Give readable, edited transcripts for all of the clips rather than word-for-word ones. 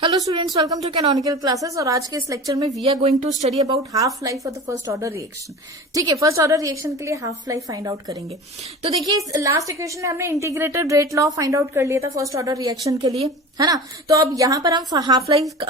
Hello students, welcome to canonical classes. और आज के इस लेक्चर में we are going to study about half life of the first order reaction. ठीक है, फर्स्ट ऑर्डर रिएक्शन के लिए हाफ लाइफ फाइंड आउट करेंगे। तो देखिए, लास्ट इक्वेशन में हमने integrated rate law find out कर लिया था फर्स्ट ऑर्डर रिएक्शन के लिए, है ना। तो अब यहाँ पर हम हाफ लाइफ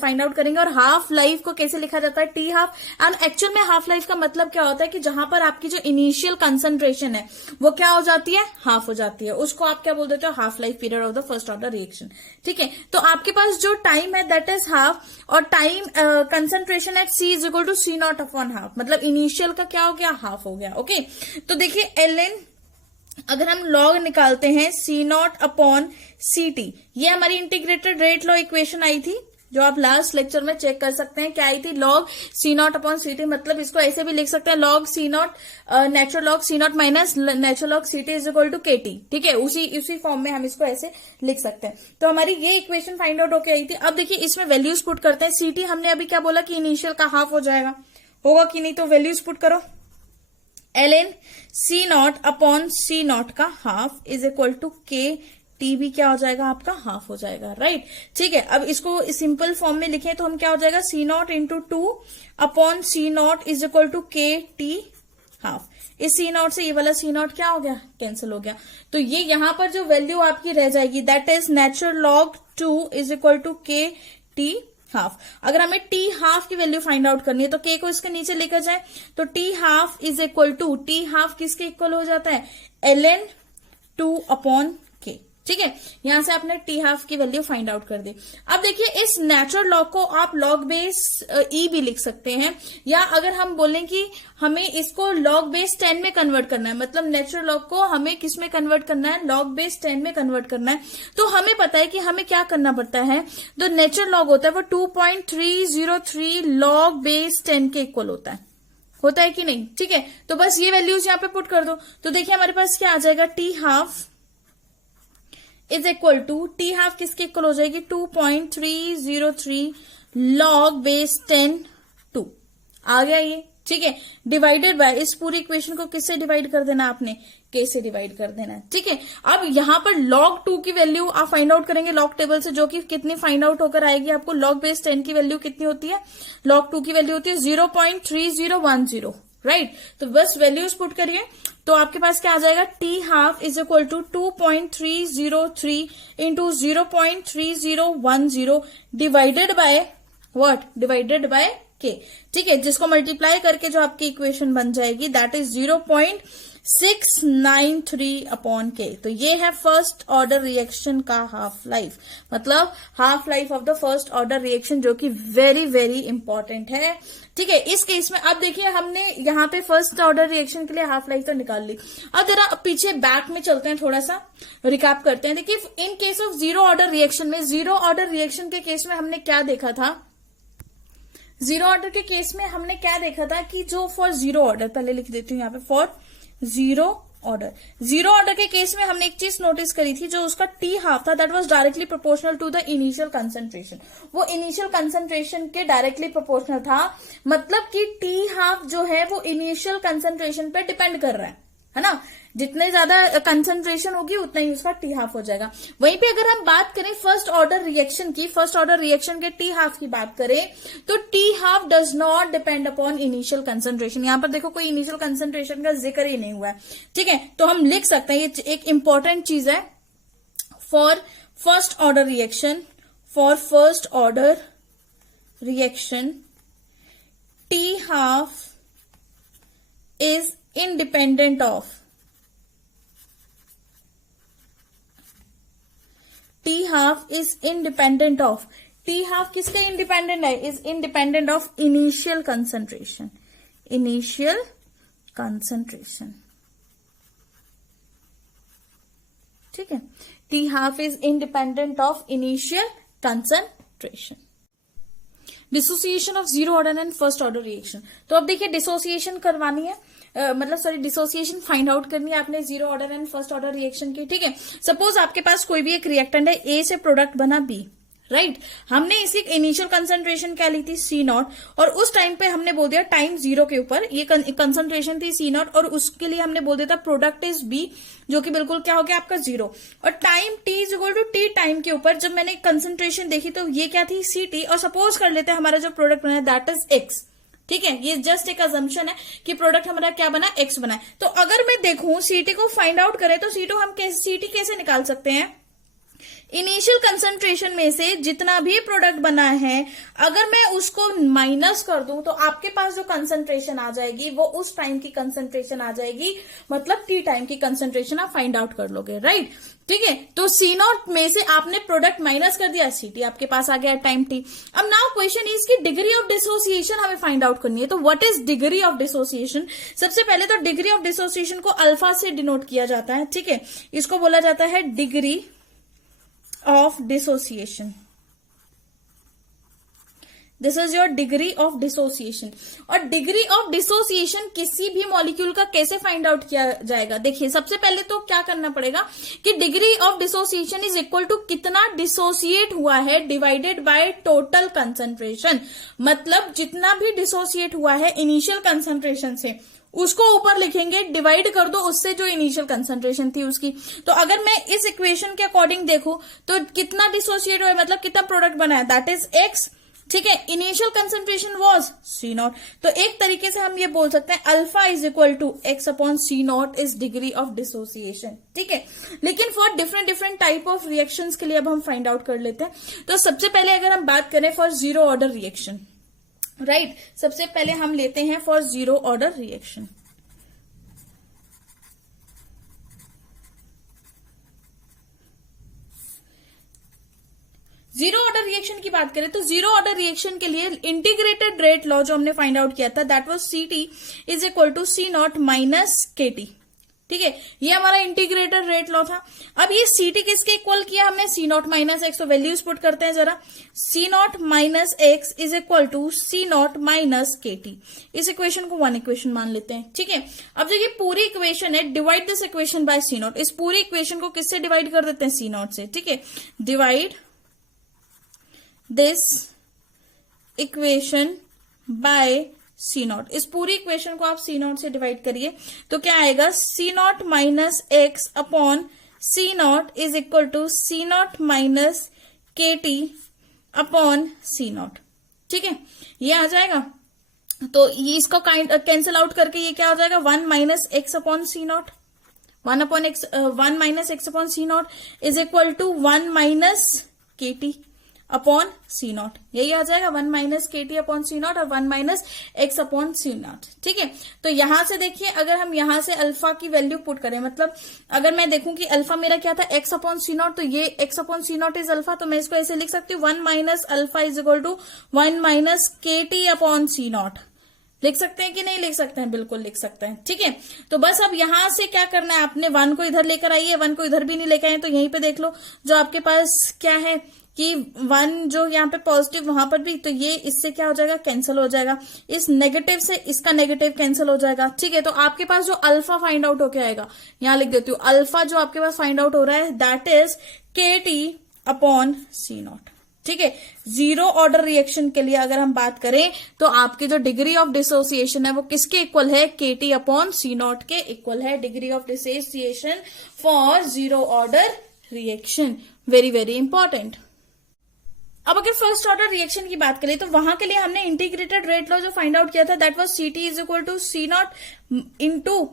फाइंड आउट करेंगे। और हाफ लाइफ को कैसे लिखा जाता है? T half. एंड एक्चुअल में हाफ लाइफ का मतलब क्या होता है कि जहां पर आपकी जो इनिशियल कंसंट्रेशन है वो क्या हो जाती है? हाफ हो जाती है। उसको आप क्या बोल देते हो? Half life period of the first order reaction. ठीक है, तो आपके पास जो टाइम है दैट इज हाफ, और time concentration at C is equal to C naught upon half, मतलब इनिशियल का क्या हो गया? हाफ हो गया। ओके, तो देखिए एल एन अगर हम लॉग निकालते हैं सी नॉट अपॉन सी टी, ये हमारी इंटीग्रेटेड रेट लॉ इक्वेशन आई थी जो आप लास्ट लेक्चर में चेक कर सकते हैं। क्या आई थी? Log C naught upon C T, मतलब इसको ऐसे भी लिख सकते हैं log C naught natural log C naught minus natural log C T is equal to K T. ठीक है, उसी फॉर्म में हम इसको ऐसे लिख सकते हैं। तो हमारी ये इक्वेशन फाइंड आउट होके आई थी। अब देखिए इसमें वैल्यूज पुट करते हैं। सी टी हमने अभी क्या बोला कि इनिशियल का हाफ हो जाएगा, होगा कि नहीं? तो वैल्यूज पुट करो। L N C naught upon C naught का half is equal to K T भी क्या हो जाएगा? आपका हाफ हो जाएगा, राइट। ठीक है, अब इसको सिंपल फॉर्म में लिखें तो हम क्या हो जाएगा? C naught into two upon C naught is equal to K T half. इस सी नॉट से ये वाला सी नॉट क्या हो गया? कैंसिल हो गया। तो ये यहां पर जो वैल्यू आपकी रह जाएगी that is natural log 2 is equal to K T half. अगर हमें टी हाफ की वैल्यू फाइंड आउट करनी है तो के को इसके नीचे लेकर जाए तो T half is equal to, T half किसके इक्वल हो जाता है? एल एन 2 अपॉन के। ठीक है, यहां से आपने टी हाफ की वैल्यू फाइंड आउट कर दी। अब देखिए इस नेचुरल लॉग को आप लॉग बेस ई भी लिख सकते हैं, या अगर हम बोलें कि हमें इसको लॉग बेस 10 में कन्वर्ट करना है, मतलब नेचुरल लॉग को हमें किस में कन्वर्ट करना है? लॉग बेस 10 में कन्वर्ट करना है। तो हमें पता है कि हमें क्या करना पड़ता है। जो नेचुरल लॉग होता है वो 2.303 लॉग बेस 10 के इक्वल होता है कि नहीं? ठीक है, तो बस ये वैल्यूज यहाँ पे पुट कर दो। तो देखिए हमारे पास क्या आ जाएगा? T half is equal to, T half किसके इक्वल हो जाएगी? 2.303 लॉग बेस 10 2 आ गया ये। ठीक है, डिवाइडेड बाय, इस पूरी इक्वेशन को किससे डिवाइड कर देना? आपने के से डिवाइड कर देना है। ठीक है, अब यहां पर log 2 की वैल्यू आप फाइंड आउट करेंगे लॉग टेबल से, जो कि कितनी फाइंड आउट होकर आएगी आपको? लॉग बेस 10 की वैल्यू कितनी होती है? log 2 की वैल्यू होती है 0.3010, राइट। तो बस वैल्यूज पुट करिए तो आपके पास क्या आ जाएगा? T half is equal to 2.303 into 0.3010 divided by what? Divided by K. ठीक है, जिसको मल्टीप्लाई करके जो आपकी इक्वेशन बन जाएगी दैट इज 0.693 अपॉन के। तो ये है फर्स्ट ऑर्डर रिएक्शन का हाफ लाइफ, मतलब half life of the first order reaction, जो कि वेरी वेरी इंपॉर्टेंट है। ठीक है, इस केस में अब देखिए हमने यहाँ पे फर्स्ट ऑर्डर रिएक्शन के लिए हाफ लाइफ तो निकाल ली। अब जरा पीछे बैक में चलते हैं, थोड़ा सा रिकैप करते हैं। देखिए in case of zero order reaction में, जीरो ऑर्डर रिएक्शन के केस में हमने क्या देखा था? जीरो ऑर्डर के केस में हमने क्या देखा था कि जो फॉर जीरो ऑर्डर, पहले लिख देती हूँ यहाँ पे, for zero order, zero order के केस में हमने एक चीज नोटिस करी थी, जो उसका टी हाफ था that was directly proportional to the initial concentration. वो इनिशियल कंसंट्रेशन के डायरेक्टली प्रोपोर्शनल था, मतलब कि टी हाफ जो है वो इनिशियल कंसंट्रेशन पे डिपेंड कर रहा है ना। जितने ज्यादा कंसंट्रेशन होगी उतना ही उसका टी हाफ हो जाएगा। वहीं पे अगर हम बात करें फर्स्ट ऑर्डर रिएक्शन की, फर्स्ट ऑर्डर रिएक्शन के टी हाफ की बात करें तो T half does not depend upon initial concentration. यहां पर देखो कोई इनिशियल कंसंट्रेशन का जिक्र ही नहीं हुआ है। ठीक है, तो हम लिख सकते हैं, ये एक इंपॉर्टेंट चीज है for first order reaction. For first order reaction T half is independent of, T half is independent of, T half किसके independent है? is independent of initial concentration, initial concentration। ठीक है, T half is independent of initial concentration। Dissociation of zero order and first order reaction. तो अब देखिए dissociation करवानी है, dissociation find out करनी है आपने zero order and first order reaction की। ठीक है, सपोज आपके पास कोई भी एक रिएक्टेंट है, ए से प्रोडक्ट बना बी, राइट हमने इसकी इनिशियल कंसंट्रेशन क्या ली थी सी नॉट, और उस टाइम पे हमने बोल दिया टाइम 0 के ऊपर ये कंसंट्रेशन थी सी नॉट, और उसके लिए हमने बोल दिया था प्रोडक्ट इज बी, जो कि बिल्कुल क्या हो गया आपका 0, और time T is equal to T time के ऊपर जब मैंने कंसंट्रेशन देखी तो ये क्या थी सी टी, और सपोज कर लेते हैं हमारा जो प्रोडक्ट बना है दैट इज एक्स। ठीक है, ये जस्ट एक अजम्पशन है कि प्रोडक्ट हमारा क्या बना एक्स बना है। तो अगर मैं देखूं सीटी को फाइंड आउट करें तो सीटी कैसे निकाल सकते हैं, इनिशियल कंसंट्रेशन में से जितना भी प्रोडक्ट बना है अगर मैं उसको माइनस कर दूं तो आपके पास जो कंसंट्रेशन आ जाएगी वो उस टाइम की कंसंट्रेशन आ जाएगी, मतलब टी टाइम की कंसंट्रेशन आप फाइंड आउट कर लोगे, राइट। ठीक है, तो सी नॉट में से आपने प्रोडक्ट माइनस कर दिया, सी टी आपके पास आ गया टाइम टी। अब नाउ क्वेश्चन इज की डिग्री ऑफ डिसोसिएशन हमें फाइंड आउट करनी है। तो what is degree of dissociation? सबसे पहले तो डिग्री ऑफ डिसोसिएशन को अल्फा से डिनोट किया जाता है। ठीक है, इसको बोला जाता है degree of dissociation. This is your degree of dissociation. और डिग्री ऑफ डिसोसिएशन किसी भी मॉलिक्यूल का कैसे फाइंड आउट किया जाएगा? देखिए सबसे पहले तो क्या करना पड़ेगा कि degree of dissociation is equal to कितना डिसोसिएट हुआ है डिवाइडेड बाय टोटल कंसंट्रेशन, मतलब जितना भी डिसोसिएट हुआ है इनिशियल कंसंट्रेशन से उसको ऊपर लिखेंगे, डिवाइड कर दो उससे जो इनिशियल कंसंट्रेशन थी उसकी। तो अगर मैं इस इक्वेशन के अकॉर्डिंग देखूं तो कितना डिसोसिएट हुआ है, मतलब कितना प्रोडक्ट बना है दैट इज एक्स। ठीक है, initial concentration was C naught. तो एक तरीके से हम ये बोल सकते हैं alpha is equal to X upon C naught is degree of dissociation. ठीक है, लेकिन for different type of reactions के लिए अब हम फाइंड आउट कर लेते हैं। तो सबसे पहले अगर हम बात करें for zero order reaction, right सबसे पहले हम लेते हैं for zero order reaction. Zero order reaction की बात करें तो जीरो ऑर्डर रिएक्शन के लिए इंटीग्रेटेड रेट लॉ जो हमने फाइंड आउट किया था that was C T is equal to C naught minus के टी। ठीक है, ये हमारा इंटीग्रेटेड रेट लॉ था। अब ये सी टी किसके इक्वल किया हमने, सी नॉट माइनस एक्स। तो वैल्यूज पुट करते हैं जरा, C naught minus x is equal to C naught minus के टी। इस इक्वेशन को वन इक्वेशन मान लेते हैं। ठीक है, अब जो ये पूरी इक्वेशन है divide this equation by C naught. इस पूरी इक्वेशन को किससे डिवाइड कर देते हैं, सी नॉट से। ठीक है, divide this equation by C naught. इस पूरी इक्वेशन को आप सी नॉट से डिवाइड करिए तो क्या आएगा, C naught minus x upon C naught is equal to C naught minus के टी अपॉन सी नॉट। ठीक है, ये आ जाएगा। तो ये इसको कैंसिल आउट करके ये क्या हो जाएगा, one minus x upon C naught, one minus x upon C naught is equal to one minus के टी अपॉन सी नॉट। यही आ जाएगा, वन माइनस के टी अपॉन सी नॉट और one minus x upon C naught. ठीक है, तो यहां से देखिए अगर हम यहां से अल्फा की वैल्यू पुट करें, मतलब अगर मैं देखूं कि अल्फा मेरा क्या था एक्स अपॉन सी नॉट, तो ये X upon C naught is alpha, तो मैं इसको ऐसे लिख सकती हूँ one minus alpha is equal to one minus के टी अपॉन सी नॉट। लिख सकते हैं कि नहीं लिख सकते हैं, बिल्कुल लिख सकते हैं। ठीक है, तो बस अब यहां से क्या करना है, आपने वन को इधर लेकर आइए, वन को इधर भी नहीं लेकर आए तो यहीं पे देख लो जो आपके पास क्या है कि वन जो यहाँ पे पॉजिटिव वहां पर भी, तो ये इससे क्या हो जाएगा, कैंसिल हो जाएगा। इस नेगेटिव से इसका नेगेटिव कैंसिल हो जाएगा। ठीक है, तो आपके पास जो अल्फा फाइंड आउट होके आएगा, यहां लिख देती हूँ, अल्फा जो आपके पास फाइंड आउट हो रहा है दैट इज के टी अपॉन सी नॉट। ठीक है, जीरो ऑर्डर रिएक्शन के लिए अगर हम बात करें तो आपकी जो डिग्री ऑफ डिसोसिएशन है वो किसके इक्वल है, के टी अपॉन सी नॉट के इक्वल है degree of dissociation for zero order reaction. Very very important. अब अगर फर्स्ट ऑर्डर रिएक्शन की बात करें तो वहां के लिए हमने इंटीग्रेटेड रेट लॉ जो फाइंड आउट किया था that was C T is equal to C naught into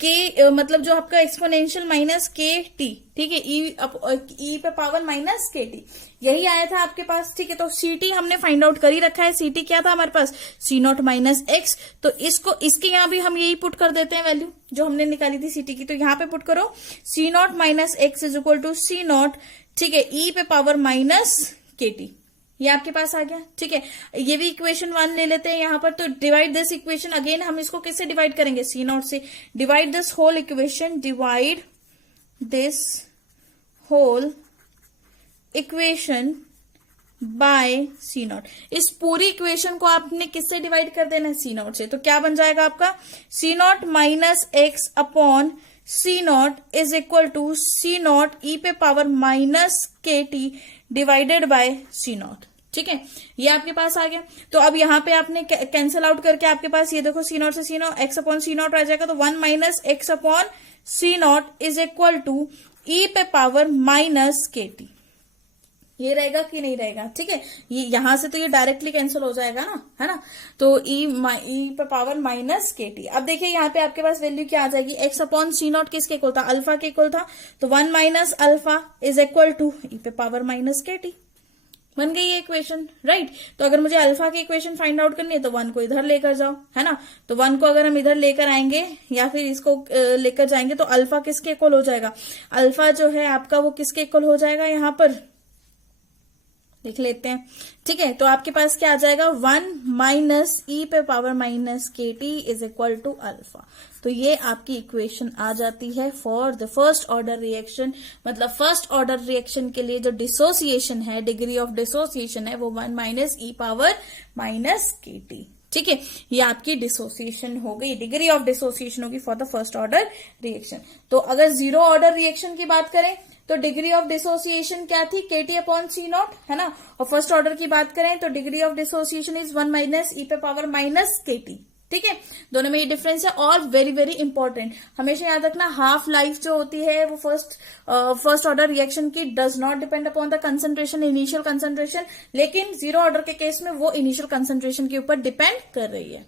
K, मतलब जो आपका एक्सपोनेंशियल माइनस के टी। ठीक है, ई पे पावर माइनस के टी, यही आया था आपके पास। ठीक है, तो सी टी हमने फाइंड आउट कर ही रखा है। सी टी क्या था हमारे पास, सी नॉट माइनस एक्स। तो इसको इसके यहां भी हम यही पुट कर देते हैं वैल्यू जो हमने निकाली थी सी टी की। तो यहां पे पुट करो C naught minus x is equal to C naught, ठीक है, ई पे पावर माइनस के टी, ये आपके पास आ गया। ठीक है, ये भी इक्वेशन वन ले लेते हैं यहां पर। तो डिवाइड दिस इक्वेशन, अगेन हम इसको किससे डिवाइड करेंगे, सी नॉट से। Divide this whole equation, divide this whole equation by C naught. इस पूरी इक्वेशन को आपने किससे डिवाइड कर देना है, सी नॉट से। तो क्या बन जाएगा आपका, C naught minus x upon C naught is equal to C naught e पे पावर माइनस के T divided by C naught. ठीक है, ये आपके पास आ गया। तो अब यहाँ पे आपने कैंसिल आउट करके आपके पास ये देखो सी नॉट से C naught x upon C naught आ जाएगा, तो 1 minus x upon C naught is equal to e पे पावर माइनस के टी। ये रहेगा कि नहीं रहेगा? ठीक है, ये यहां से तो ये डायरेक्टली कैंसिल हो जाएगा ना, है ना। तो ई पे पावर माइनस के टी। अब देखिए यहाँ पे आपके पास वैल्यू क्या आ जाएगी, एक्स अपॉन सी नॉट किसके इक्वल था, अल्फा के इक्वल था, तो 1 minus alpha is equal to e पे पावर माइनस के टी। बन गई ये इक्वेशन, राइट। तो अगर मुझे अल्फा की इक्वेशन फाइंड आउट करनी है तो 1 को इधर लेकर जाओ, है ना। तो 1 को अगर हम इधर लेकर आएंगे या फिर इसको लेकर जाएंगे तो अल्फा किसके इक्वल हो जाएगा, अल्फा जो है आपका वो किसके इक्वल हो जाएगा, यहां पर लिख लेते हैं। ठीक है, तो आपके पास क्या आ जाएगा, 1 माइनस ई पे पावर माइनस के t is equal to alpha. तो ये आपकी इक्वेशन आ जाती है for the first order reaction. मतलब फर्स्ट ऑर्डर रिएक्शन के लिए जो डिसोसिएशन है, डिग्री ऑफ डिसोसिएशन है, वो 1 माइनस ई पावर माइनस के टी। ठीक है, ये आपकी डिसोसिएशन हो गई, डिग्री ऑफ डिसोसिएशन होगी for the first order reaction. तो अगर जीरो ऑर्डर रिएक्शन की बात करें तो डिग्री ऑफ डिसोसिएशन क्या थी, के टी अपॉन सी नॉट, है ना। और फर्स्ट ऑर्डर की बात करें तो degree of dissociation is 1 minus e पे पावर माइनस के टी। ठीक है, दोनों में ये डिफरेंस है। और वेरी वेरी इंपॉर्टेंट, हमेशा याद रखना, हाफ लाइफ जो होती है वो फर्स्ट ऑर्डर रिएक्शन की does not depend upon the concentration, initial concentration, लेकिन जीरो ऑर्डर के केस में वो इनिशियल कंसंट्रेशन के ऊपर डिपेंड कर रही है।